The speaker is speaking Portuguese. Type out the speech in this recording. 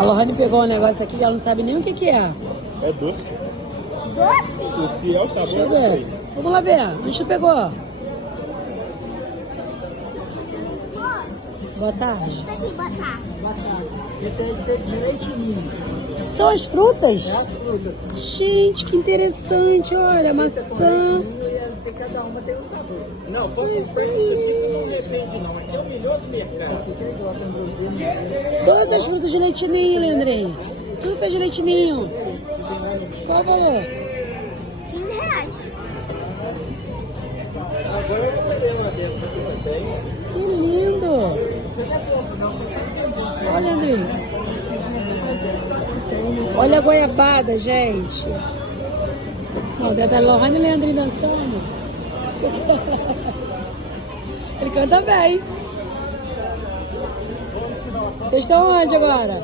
A Lohane pegou um negócio aqui que ela não sabe nem o que que é. É doce. Doce? O que é o sabor? Deixa eu Eu não sei. ver. Vamos lá ver. Onde tu pegou? Boa tarde. Isso aqui, batata. Esse é feito de leite ninho. São as frutas? É as frutas. Gente, que interessante. Olha, maçã. E cada uma tem um sabor. Não, pouco isso aqui não depende não. Aqui é o melhor do mercado. Todas as frutas de leite ninho, Leandrinho. Tudo fez de leite ninho. Qual o valor? 15 reais. Agora eu vou fazer uma dessas aqui também. Que lindo. Olha, Leandrinho. Olha a goiabada, gente. Não, deve estar Lohane e Leandrinho dançando. Ele canta bem. Vocês estão onde agora?